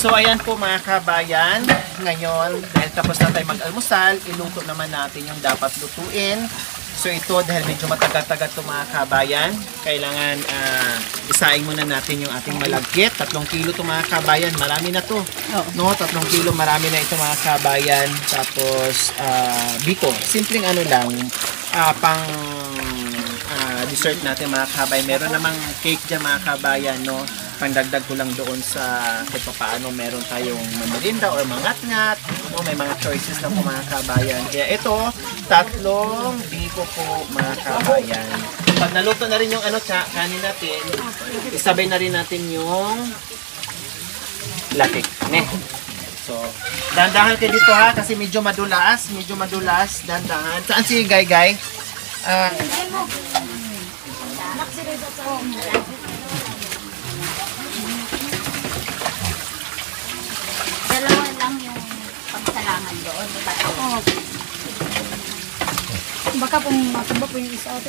So ayan po mga kabayan, ngayon dahil tapos na tayo mag-almusal, iluto naman natin yung dapat lutuin. So ito dahil medyo matagal-tagal ito mga kabayan, kailangan isaing muna natin yung ating malagkit. 3 kilo ito mga kabayan, marami na to. No, 3 kilo, marami na ito mga kabayan. Tapos biko, simpleng ano lang, pang dessert natin mga kabayan. Meron namang cake dyan mga kabayan, no? Pandagdag ko lang doon sa kung paano meron tayong merinda or mangat-ngat, no? May mga choices na po mga kabayan. Kaya ito, 3 biko po mga kabayan. Pag naluto na rin yung kanin natin, isabay na rin natin yung latik. So, dahan-dahan kayo dito ha, kasi medyo madulas, dahan-dahan. Saan si Gay? Dalawa lang yung pagsalangan doon. Baka po matumba po yung isa ate.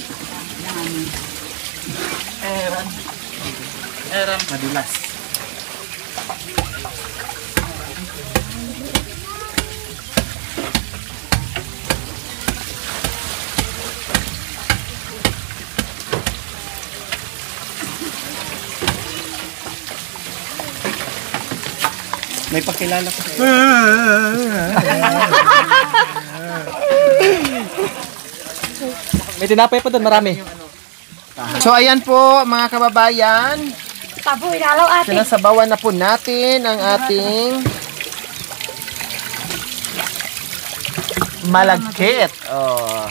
Eram madulas. May pakilala ko. May tinapay pa doon, marami. So ayan po mga kababayan. Tabo, inalaw ate. Sinasabawan na po natin ang ating malagkit. Oh.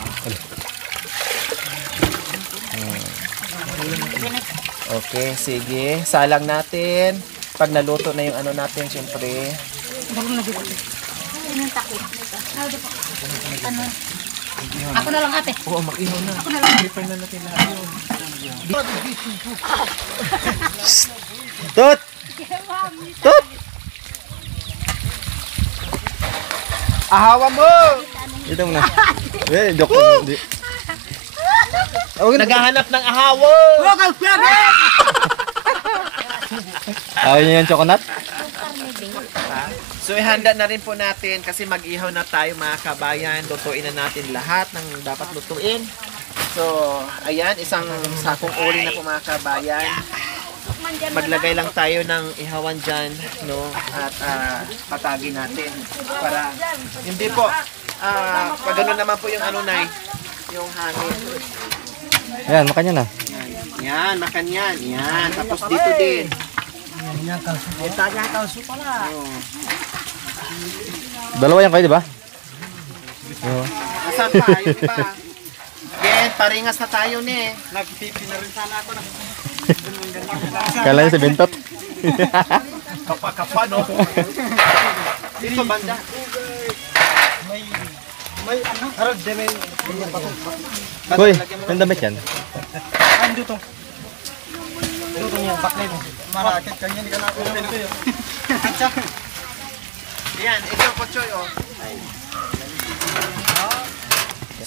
Okay, sige. Salang natin. Pag naluto na yung ano natin, siyempre. Ano? Ako na lang ate. Oo, mag-ihaw na. Ako na lang. Prepare na natin lahat yun. Tut! Tut! Ahawa mo! Ito muna. Joke. Naghahanap ng ahawa! Ayaw niyo yung chocolate? So ihanda na rin po natin kasi mag-ihaw na tayo mga kabayan. Lutuin na natin lahat ng dapat lutuin. So ayan, isang sakong uli na po mga kabayan. Maglagay lang tayo ng ihawan dyan, no? At patagin natin para hindi po pag gano'n naman po yung ano na yung hangin. Yan, makanya na. Yan, makan yan. Yan, tapos dito din. Yan, kalso. Ito niya kalso pala. Dalawa yan kayo, di ba? Nasaan pa? Yung iba. Again, paringas na tayo ni. Nagpipi na rin sana ako na. Kala niya si Bentot. Kapa-kapa, no? Dito banda. May ano? Harap, may Hoy, yung damit yan. ando to. Ito niya, bakit mo? Marakit kanya, hindi ka na ako. Yan, ito po, Choy, oh.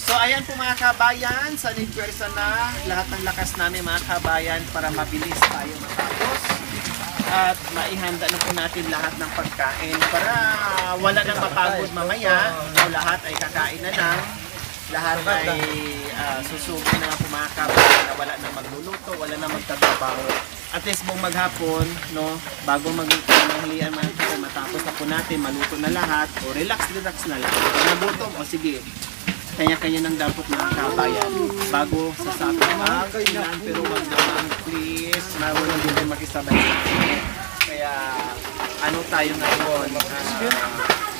So, ayan po mga kabayan, sa nipwersa na lahat ng lakas namin mga kabayan para mabilis tayo matapos. At maihanda na po natin lahat ng pagkain para wala nang mapagod mamaya. So, lahat ay kakain na lang. Lahat ay susugi na nga po mga kabayan na wala nang magluluto, wala nang magtatrabaho. At least buong maghapon, no, bago magluto ng halian mga kabayan, matapos na po natin, maluto na lahat, o relax na lang. Kung nagutom, o sige, kanya-kanya ng dapat mga kabayan bago sasapin ang ilan, pero wag naman please, mawalan din tayo makisabay. Kaya ano tayo ngayon,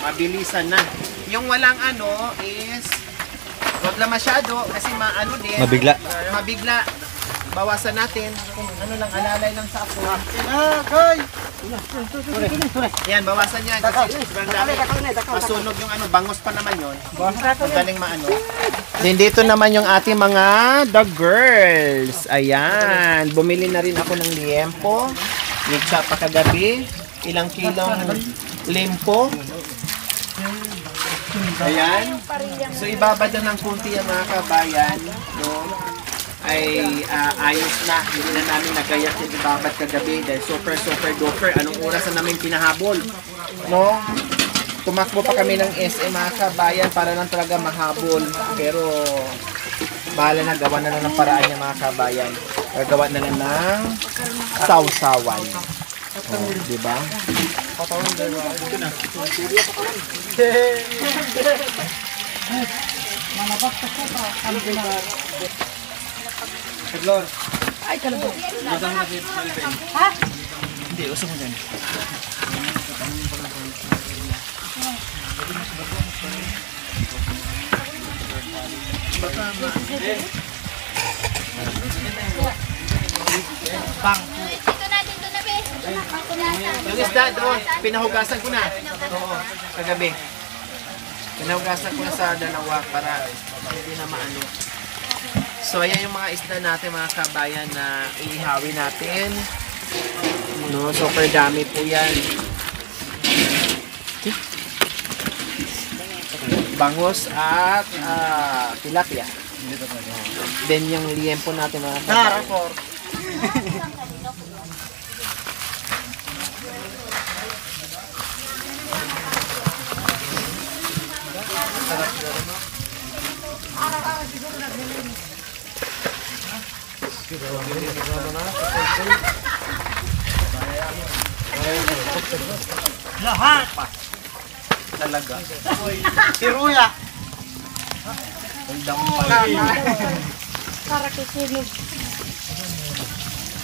mabilisan na. Yung walang ano is wag lang masyado kasi maano din, mabigla. Bawasan natin kung ano lang, alalay lang sa ako. Kay! Yan, bawasan yan kasi sobrang dami. Masunog yung ano, bangos pa naman yun. Magaling maano. Then dito naman yung ating mga the girls. Ayan, bumili na rin ako ng liempo. Nitsa pa kagabi. Ilang kilong limpo. Ayan. So ibabad na ng kunti yung mga kabayan. No? ay ayos na. Hindi na namin nagayat yung ibabad kagabi dahil super duper. Anong oras na namin pinahabol? No? Tumakbo pa kami ng SM mga kabayan para lang talaga mahabol. Pero bahala na, gawa na lang ng paraan niya mga kabayan. Gagawa na lang ng sausawan. Oh, diba? Ay, kalabo. Ha? Hindi, usap mo dyan. Bang. Yung isda doon, pinahugasan ko na. Oo, kagabi. Pinahugasan ko na sa dalawa para hindi na maano. So ayan yung mga isda natin mga kabayan na ihawin natin. No, super dami po yan. Bangus at tilapia. Then yung liempo natin mga kabayan. Lahat. Talaga. Tiruya. Para kisinig.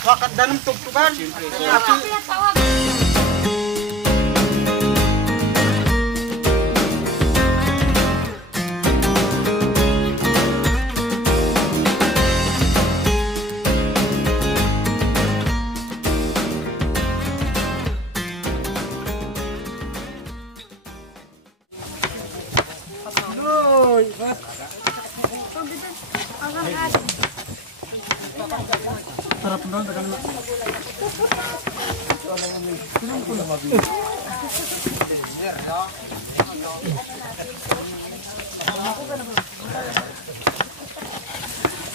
Wakad na ng tugtugan. Kaya tawag. Sarap doon.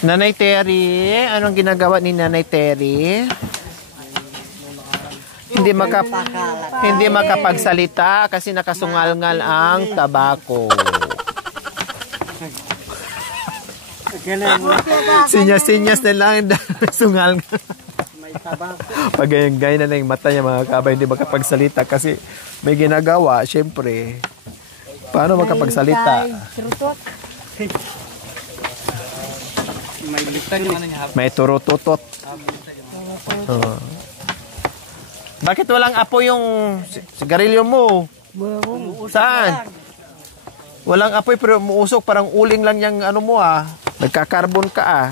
Nanay Terry, anong ginagawa ni Nanay Terry? Hindi makapagsalita kasi nakasungal-ngal ang tabako. Sinyas-sinyas na lang sungal. Pagayang-gay na lang yung mata niya mga kabay, hindi makapagsalita kasi may ginagawa, syempre. Paano makapagsalita? May turututot. Bakit walang apo yung sigarilyo mo? Saan? Walang apoy pero umuusok, parang uling lang yung ano mo ah. Nagka-carbon ka ah.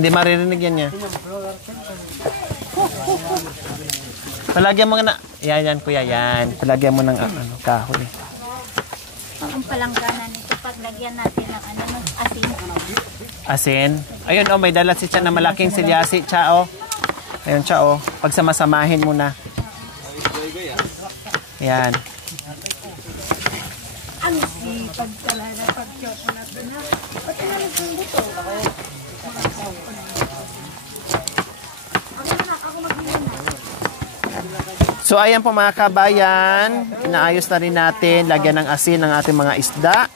Hindi maririnig yan niya. Palagyan mo na. Yan kuya, yan. Palagyan mo ng kahoy. Ang palangganan nito, paglagyan natin ng ng asin. Asin? Ayun may dala si Cha na malaking silyasi, Cha Ayun Cha Pagsamasamahin mo na. Yan. Ang sipag talaga pag-shot mo natin na. Pati na naging dito. So ayan po mga kabayan, inaayos na rin natin, lagyan ng asin ng ating mga isda.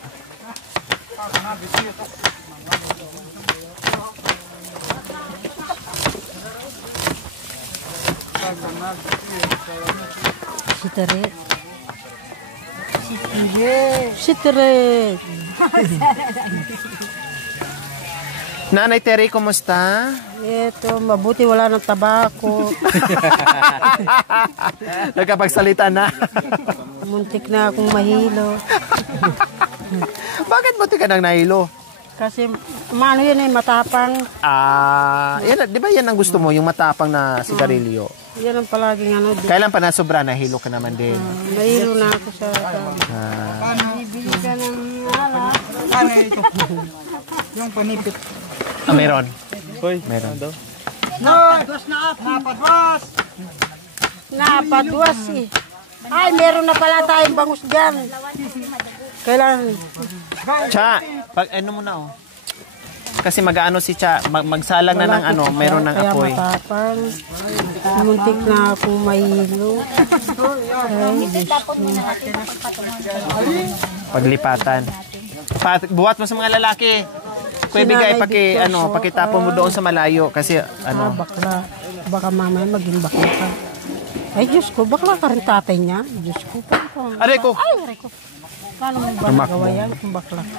Sitaret. Sitaret. Nanay Terry, kumusta? Ito, mabuti wala ng tabako. Nagkapagsalita na. Muntik na akong mahilo. Bakit buti ka nang nahilo? Kasi umano yun eh, matapang. Yan, di ba yan ang gusto mo, yung matapang na sigarilyo? Yan ang palaging ano. Kailan pa nasobra, nahilo ka naman din. Nahilo na ako sa... Bibili ka ng alak. Ano ito? Yung panipit. Meron. Hoy, Meron. daw? Napadwas eh. Ay, meron na pala tayong bangus dyan. Kailangan. Cha, pag ano mo na Kasi mag-ano si Cha, magsalang na ng ano, mayroon ng Kaya apoy. matapang. Muntik na akong mahilo. Paglipatan. Buhat mo sa mga lalaki. Kuya bigay, pakitapon mo doon sa malayo. Kasi ano, Bakla. Baka mamaya maging bakla ka. Ay, Diyos ko, bakla ka rin tatay niya. Diyos ko, aray ko. Aray ko. Paano mo ba nagawa yan kung bakla ka?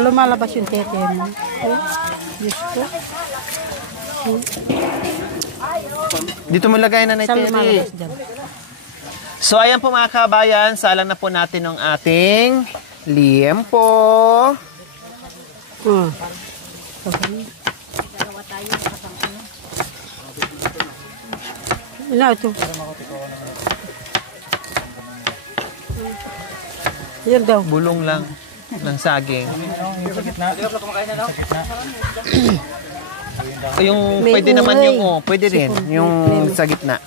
Lumalabas yung tete mo. Oh, Diyos ko. Dito mo lagay na Saan Terry. lumalabas dyan? So ayan po mga kabayan, salang na po natin ng ating liempo. Okay. Ina, ito. Yan daw. Bulong lang ng saging. Yung May pwede naman ulay. yung pwede rin yung sa gitna.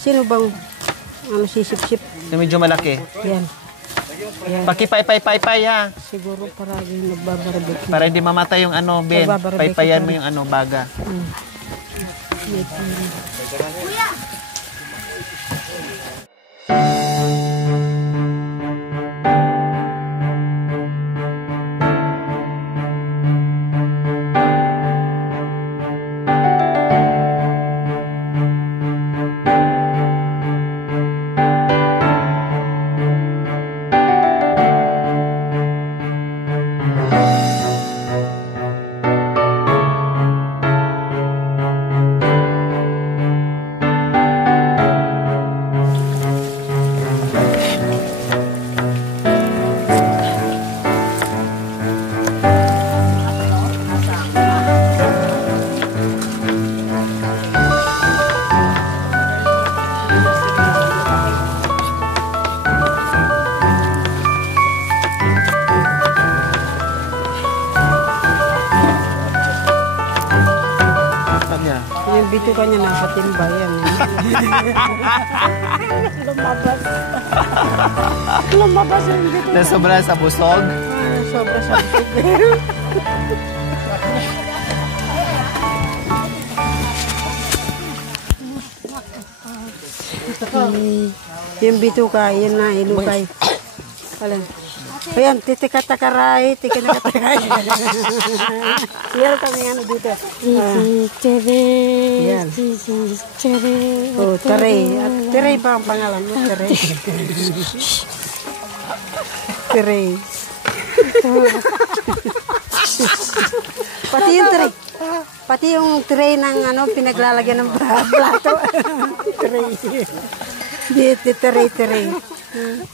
Sino bang sisip-sip? Yung medyo malaki. Yan. Pakipay-pay-pay ha. Siguro parang nagbabarbecue. Para hindi mamatay yung ano, Ben. Pagbabarbecue Paypayan pa mo rin. yung ano, baga. Yung bito kanya nasa timba yan. Lumabas. Lumabas yung bito. Nasobra sa busog. Sobra sa yung bito ka, yun na, ilukay. Alam. Ayan, titikatakaray, titikatakaray. Meron kami ano dito. Yan. Oh, Teray. At Teray pa ang pangalan mo, Teray. Teray. Pati yung Teray. Pati yung tray ng ano, pinaglalagyan ng plato. Teray. Dito, Teray.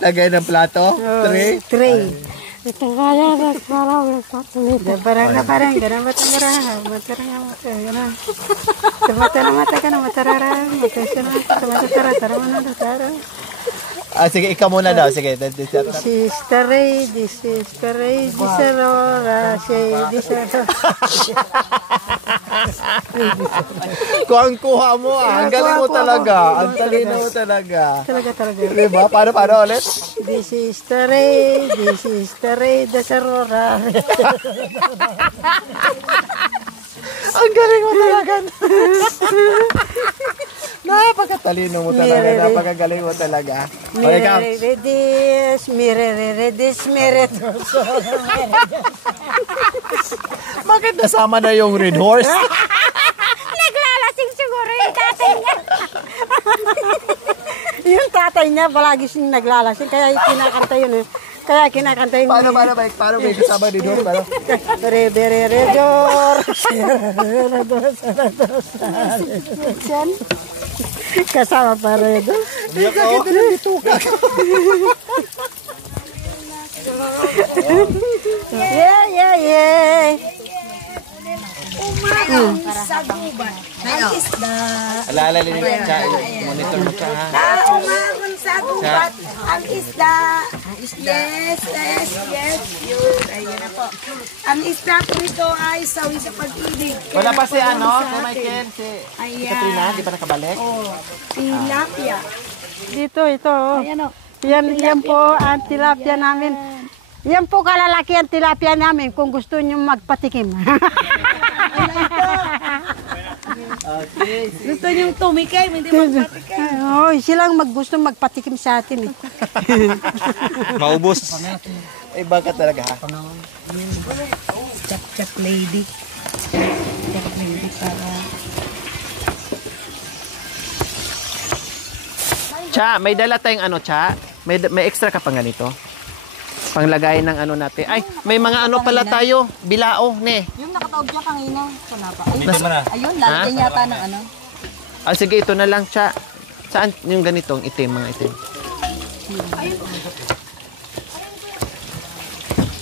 Lagay ng plato. Tray. Tray. Ito kaya parang ganun matara. Sige, ikaw muna daw. Sige. This is Teray, this is Aurora, this is Kuha mo Ang galing mo talaga. Ang talino mo talaga. Talaga. Diba? Paano ulit? This is Teray, this Aurora. Ang galing mo talaga. Napakatalino mo talaga. Napakagaling mo talaga. Okay ka. Bakit nasama na yung red horse? Naglalasing siguro yung tatay niya. Yung tatay niya palagi siyang naglalasing, kaya kinakanta yun eh. Kaya kinakanta yun. Paano may kasama ni Dor? Kasama pa rin. Bakit na bituka? Yeah, yeah, yeah. Alala din siya. Monitor mo siya ha. Umagon sa gubat ang isda. Yes, yes, yes. Yun, ayun na po. Ang isda po ito ay sawi sa pag-ibig. Wala pa si ano, si Michael, si Katrina, di pa nakabalik? Oh, tilapia. Dito, ito. oh. Ayan o. Yan po ang tilapia namin. Yan po kalalaki ang tilapia namin kung gusto niyo magpatikim. Gusto niyong tumikim, hindi magpatikim. Oh, silang gusto magpatikim sa atin eh. Maubos. Iba ka talaga ha. Chak lady. Chak lady para. Cha, may dala tayong ano, Cha? May extra ka pang ganito? Panglagay ng ano natin. Ay, may mga ano pala tayo. Bilao, ne. Yung nakatawag niya kanina, kanapa. Dito mo na. Ayun, lalagyan yata ng ano. Ah, sige, ito na lang, Cha. Saan yung ganitong itim, mga itim?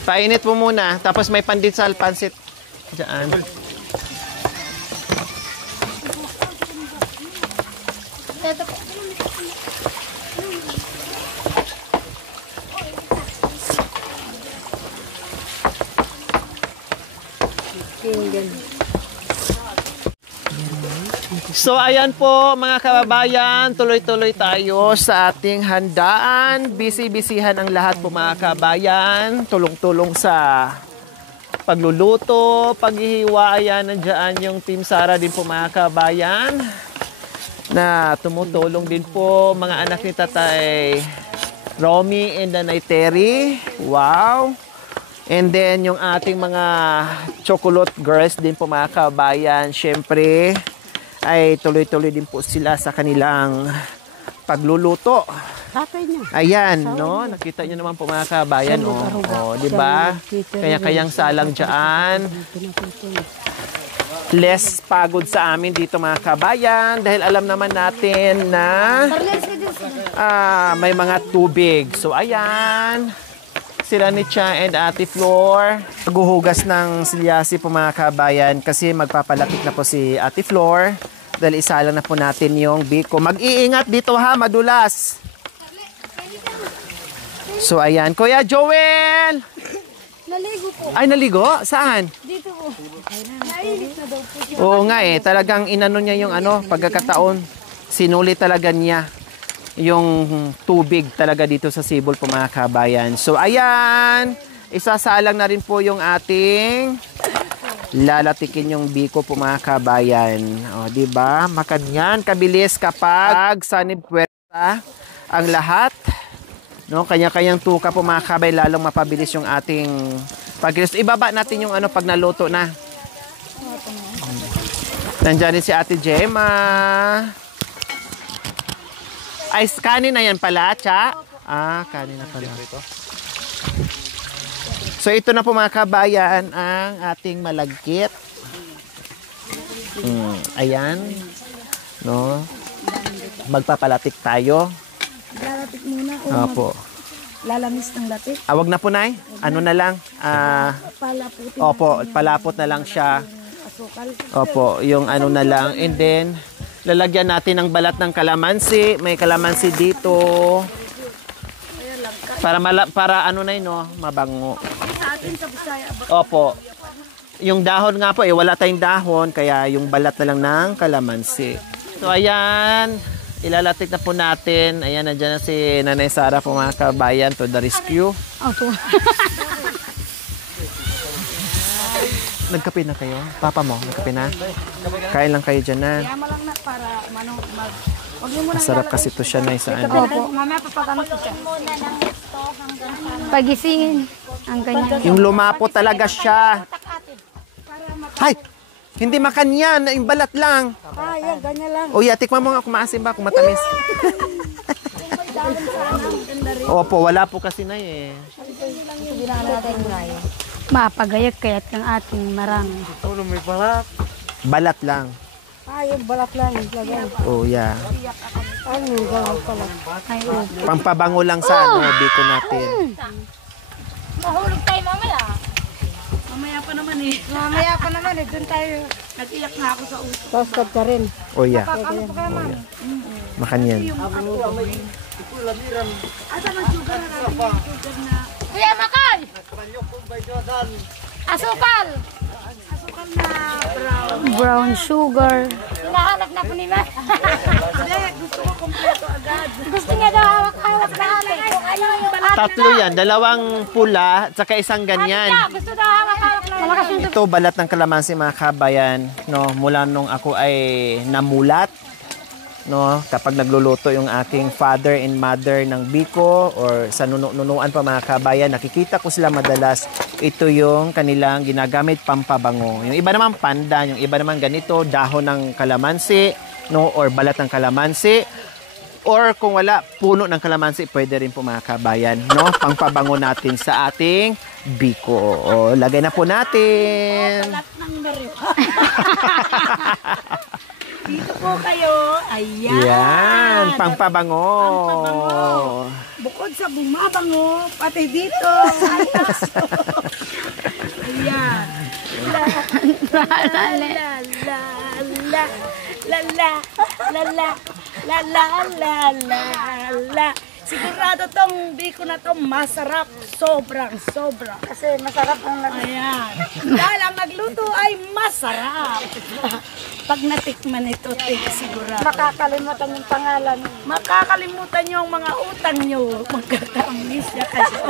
Painit mo muna, tapos may pandesal, pansit. Diyan. So ayan po mga kababayan, tuloy-tuloy tayo sa ating handaan. Busy-busyhan ang lahat po mga kababayan. Tulong-tulong sa pagluluto, paghihiwa. Ayan, nandiyan yung Team Sara din po mga kababayan na tumutulong din po mga anak ni Tatay Romy and Nanay Terry. Wow! And then yung ating mga chocolate girls din po mga kababayan, syempre ay tuloy-tuloy din po sila sa kanilang pagluluto. Tatay niya. Ayan, no? Nakita niyo naman po mga kabayan, oh, di ba? Kaya-kayang salang diyan. Less pagod sa amin dito mga kabayan dahil alam naman natin na may mga tubig. So ayan, sila ni Cha and Ate Flor. Maghuhugas ng silyasi po mga kabayan kasi magpapalapit na po si Ate Flor. Dahil isalang na po natin yung biko. Mag-iingat dito ha, madulas. So ayan, Kuya Joel! Naligo po. Ay, naligo? Saan? Dito po. Nailit na daw po siya. Oo nga eh, talagang inano niya yung ano, pagkakataon. Sinuli talaga niya yung tubig talaga dito sa Sibol po mga kabayan. So ayan, isasalang na rin po yung ating lalatikin yung biko po mga kabayan. O, di ba? Makanyan, kabilis kapag sanib puwerta ang lahat. No, kanya-kanyang tuka po mga kabayan, lalong mapabilis yung ating pagkilos. Ibaba natin yung ano pag naluto na. Nandiyan din si Ate Gemma. Ay, kanin na yan pala, Cha? Ah, kanin na pala. So, ito na po mga kabayan ang ating malagkit. Ayan. No? Magpapalatik tayo. Lalatik muna. Opo. Lalamis ng latik. Wag na po, Nay. Ano na lang? Palaputin. Opo, palapot na lang siya. Asukal. Opo, yung ano na lang. And then, lalagyan natin ng balat ng kalamansi. May kalamansi dito. Para ano na yun, no? Mabango. Sa atin sa Bisaya. Opo. Yung dahon nga po, wala tayong dahon. Kaya yung balat na lang ng kalamansi. So, ayan. Ilalatik na po natin. Ayan, nandiyan na si Nanay Sara po mga kabayan to the rescue. Opo. Nagkape na kayo? Papa mo, nagkape na? Kain lang kayo dyan na. Kaya lang na para wag mo muna. Masarap kasi ito siya na isaan. Opo. Mamaya papagano ko siya. Pagisingin. Ang ganyan. Yung lumapo talaga siya. Hay! Hindi makanyan, yung balat lang. Yan, ganyan lang. O tikman mo nga kung maasim ba, kung matamis. Opo, wala po kasi na eh. Mapagayag kaya't ng ating marami. Balat lang. Yung balat lang. Oh, yeah. Yung balat pala. Ay, oh. Pampabango lang sa ano, biko natin. Mahulog tayo mamaya. Mamaya pa naman eh. Mamaya pa naman eh. Doon tayo. Nag-iyak na ako sa uso. Toasted ka rin. Oh, yeah. Ano pa kaya, mami? Makanyan. Asa man sugar na natin yung sugar na. Kuya Makay! Asukal! Asukal na brown. Brown sugar. Hinahanap na po ni Ma. Hindi, gusto ko kompleto agad. Gusto niya daw hawak-hawak na natin. Kung ayaw yung Tatlo yan, dalawang pula, tsaka isang ganyan. gusto daw hawak-hawak na malakas yung Ito, balat ng kalamansi mga kabayan, no, mula nung ako ay namulat, no, kapag nagluluto yung aking father and mother ng biko or sa nunuan pa mga kabayan, nakikita ko sila madalas, ito yung kanilang ginagamit pampabango. Yung iba naman pandan, yung iba naman ganito, dahon ng kalamansi, no, or balat ng kalamansi, or kung wala, puno ng kalamansi, pwede rin po mga kabayan, no, pangpabango natin sa ating biko. O, lagay na po natin. Lahat ng narip. Dito po kayo. Ayan. Yan, pangpabango. Pangpabango. Bukod sa bumabango, pati dito. Ayos. Ayan. La la la la la la la la la la la la. Sigurado tong biko na to masarap. Sobrang. Kasi masarap ang Ayan. Dahil ang nagluto ay masarap. Pag natikman ito, sigurado. makakalimutan yung pangalan. Makakalimutan nyo ang mga utang nyo. Magkakamiss na kayo.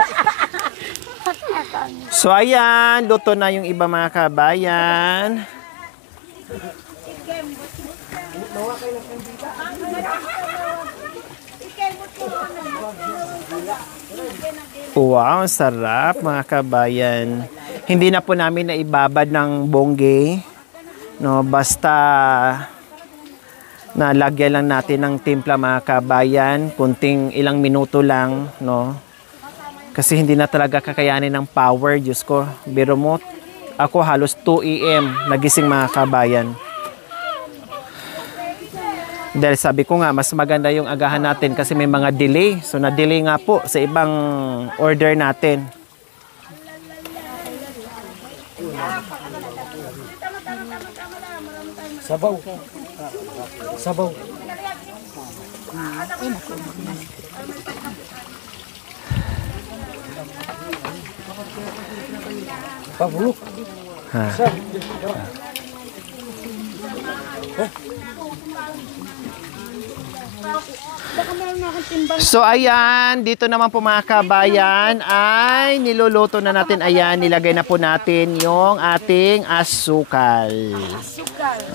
So ayan, luto na yung iba mga kabayan. Wow, sarap mga kabayan. Hindi na po namin naibabad ng bonggay. No, basta nalagyan lang natin ng timpla mga kabayan, kunting ilang minuto lang, no. Kasi hindi na talaga kakayanin ng power, Diyos ko. Biro mo, ako halos 2 AM nagising mga kabayan. Dahil sabi ko nga, mas maganda yung agahan natin kasi may mga delay. So na-delay nga po sa ibang order natin. Sabaw. Sabaw. Pabulok. Ha. So ayan, dito naman po mga kabayan ay niluluto na natin. Ayan, nilagay na po natin yung ating asukal.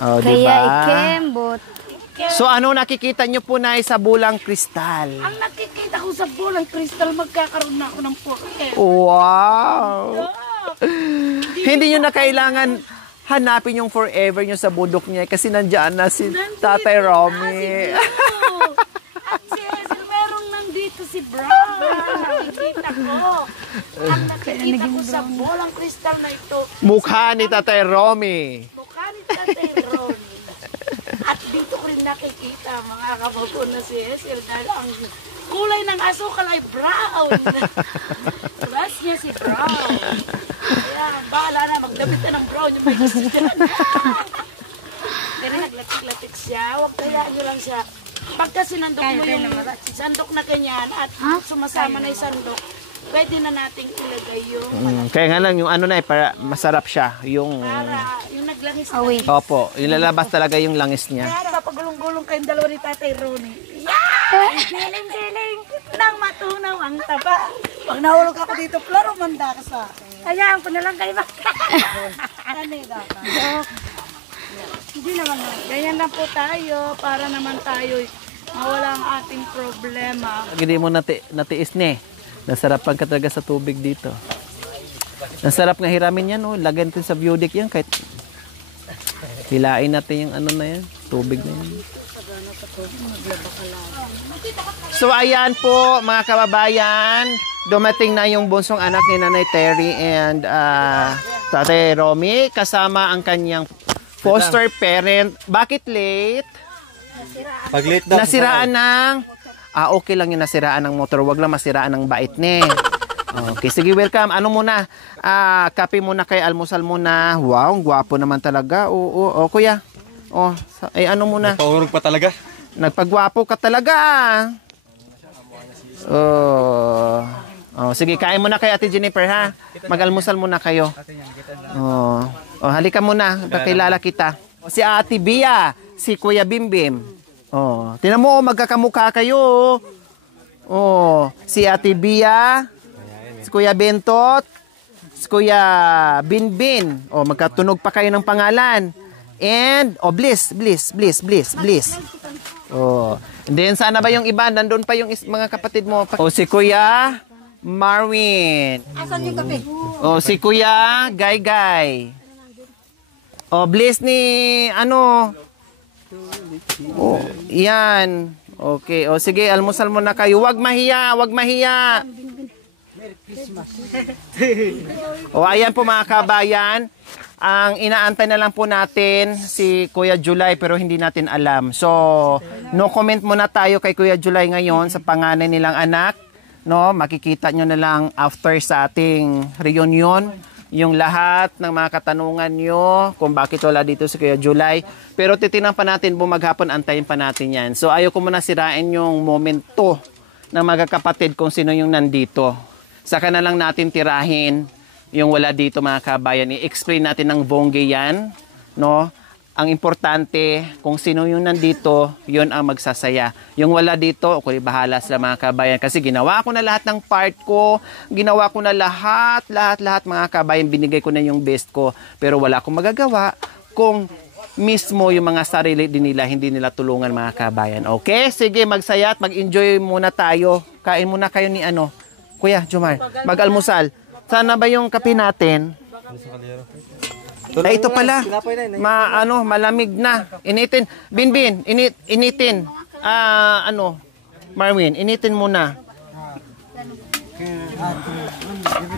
Oh, Kaya diba? ikembot. So ano nakikita nyo po na sa bulang kristal? Ang nakikita ko sa bulang kristal, magkakaroon na ako ng porke. Wow! Hindi nyo na kailangan hanapin yung forever nyo sa budok niya kasi nandiyan na si Tatay Romy. At merong nandito si Brown. Nakikita ko. Ang nakikita ko sa bulang kristal na ito, Mukha ni Tatay Romy. mukha ni Tatay Ron. At dito ko rin nakikita mga kapapon na si Esel dahil ang kulay ng asukal ay brown. Plus niya si Brown. Kaya bahala na, magdamit na ng brown yung may gusto dyan. Pero naglatik-latik siya, huwag kayaan nyo lang siya. Pagka sinandok mo yung sandok na ganyan at sumasama na yung sandok, pwede na nating ilagay yung Kaya nga lang yung ano na para masarap siya. Yung para yung naglangis na. Away. opo, ilalabas talaga yung langis niya. Kaya papagulong-gulong kayong dalawa ni Tatay Ronnie. Yeah! Giling-giling nang matunaw ang taba. Pag nahulog ako dito, klaro manda ka sa akin. Hayaan ko na lang kayo ba? Ano yung dapat? Hindi naman. Ganyan lang po tayo para naman tayo mawala ang ating problema. Hindi mo natiis ni. Nasarapan ka talaga sa tubig dito. Nasarap nga hiramin yan, oh. Lagyan natin sa Beaudic yan kahit hilain natin yung ano na yan, tubig na yan. So ayan po mga kababayan, dumating na yung bunsong anak ni Nanay Terry and Tatay Romy kasama ang kanyang foster parent. Bakit late? Pag late daw. Nasiraan ng okay lang yung nasiraan ng motor, wag lang masiraan ng bait ni. Okay, sige, welcome. Ano muna? Kape muna kay almusal muna. Wow, ang gwapo naman talaga. Oo, kuya. Ano muna? Paurog pa talaga. Nagpagwapo ka talaga. Sige, kain muna kay Ate Jennifer, ha? Mag-almusal muna kayo. Halika muna. Pakilala kita. Si Ate Bia, si Kuya Bimbim. Tinan mo, magkakamukha kayo. Si Ate Bia, si Kuya Bentot, si Kuya Binbin. Magkatunog pa kayo ng pangalan. And, Bliss. And then, sana ba yung iba? Nandun pa yung mga kapatid mo. Si Kuya Marwin. Asan yung kape? Si Kuya Gay. Bliss ni, yan. Okay, sige, almusal muna kayo. Wag mahiya. Ayan po mga kabayan. Ang inaantay na lang po natin si Kuya July pero hindi natin alam. So, no comment muna tayo kay Kuya July ngayon sa panganay nilang anak. No, makikita nyo na lang after sa ating reunion yung lahat ng mga katanungan nyo kung bakit wala dito si Kuya July. Pero titingnan pa natin, bumaghapon, antayin pa natin yan. So, ayaw ko muna sirain yung momento ng mga kapatid kung sino yung nandito. Saka na lang natin tirahin yung wala dito mga kabayan. I-explain natin ng bongge yan, no? Ang importante, kung sino yung nandito, yun ang magsasaya. Yung wala dito, okay, bahala sila mga kabayan. Kasi ginawa ko na lahat ng part ko, ginawa ko na lahat mga kabayan, binigay ko na yung best ko. Pero wala akong magagawa kung mismo yung mga sarili din nila, hindi nila tulungan mga kabayan. Okay? Sige, magsaya at mag-enjoy muna tayo. Kain muna kayo ni Kuya Jomar, mag-almusal. Sana ba yung kape natin? Ito pala. Malamig na. Initin. Binbin, initin. Marwin, initin muna.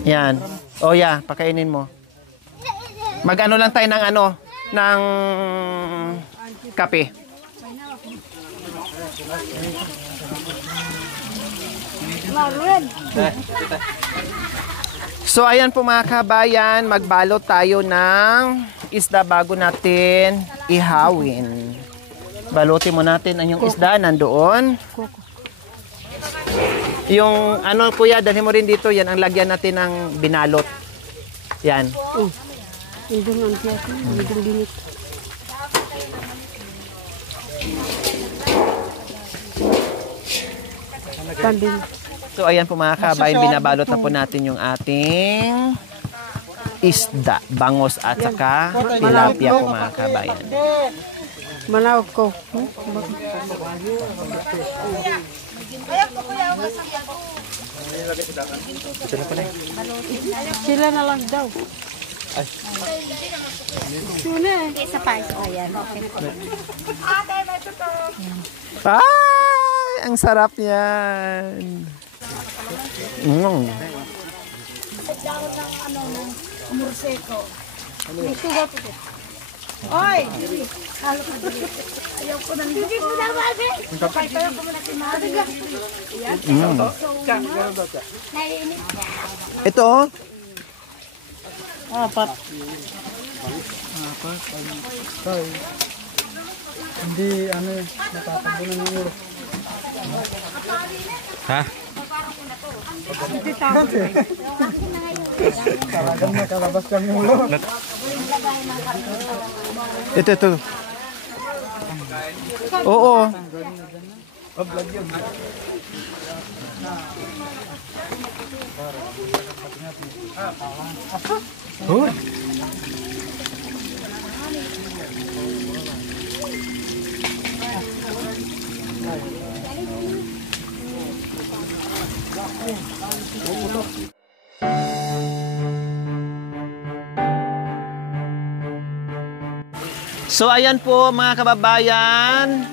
Yan. Pakainin mo. Mag-ano lang tayo ng kape. So ayan po mga kabayan, magbalot tayo ng isda bago natin ihawin. Balutin mo natin ang yung isda nandoon. Yung kuya, dalhin mo rin dito, yan ang lagyan natin ng binalot. Yan. So ayan po mga kabayan, binabalot na po natin yung ating isda, bangos at saka tilapia po mga kabayan. Manaw ko. Sila na lang daw. Isa pa. Ayan. Okay. Ay, ang sarap yan. Oy! Ayaw ko nang hindi mo na bagay. Papayo ko muna kay Mami. Naiinit. Ito. Apat. Hindi, natatakbo na ng ulo. Ha? Talagang nakalabas kang ulo. Ito. Oo. So ayan po mga kababayan,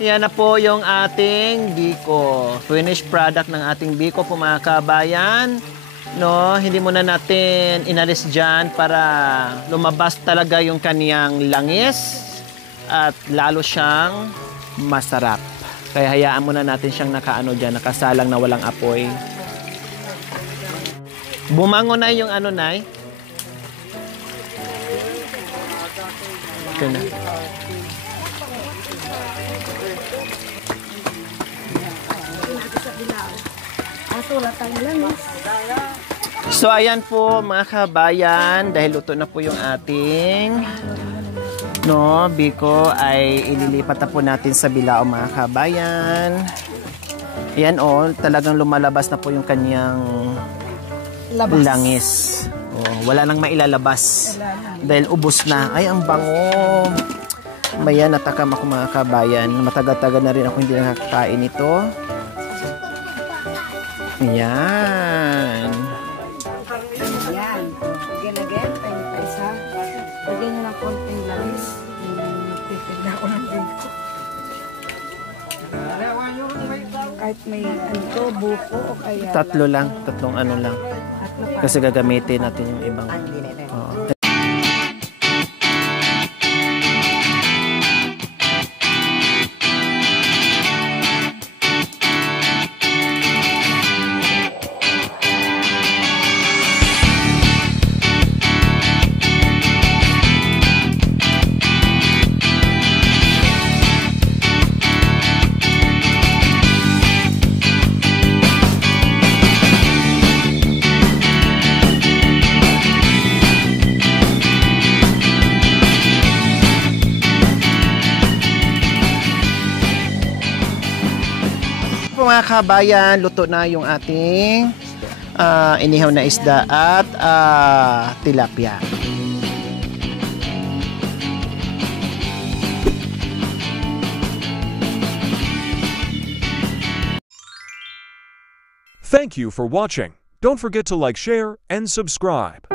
yan na po yung ating biko. Finished product ng ating biko po mga kababayan. No, hindi muna natin inalis dyan para lumabas talaga yung kaniyang langis at lalo siyang masarap. Kaya hayaan muna natin siyang nakaano dyan, nakasalang na walang apoy. Bumango na yung ano, Nay. Ito na. So ayan po mga kabayan, dahil luto na po yung ating biko ay ililipat na po natin sa bilao mga kabayan. Ayan talagang lumalabas na po yung kanyang langis. Wala nang mailalabas dahil ubos na. Ay, ang bango. Maya, natakam ako mga kabayan. Matagal-tagal na rin ako hindi nakakain ito. Ayan. Yan. Again, tayo pa isa. Lagyan nyo ng konting langis. Titigla ko ng biko. Kahit may buko o kaya... Tatlong ano lang. Kasi gagamitin natin yung ibang... Oo. Mga kabayan, luto na yung ating inihaw na isda at tilapia. Thank you for watching. Don't forget to like, share, and subscribe.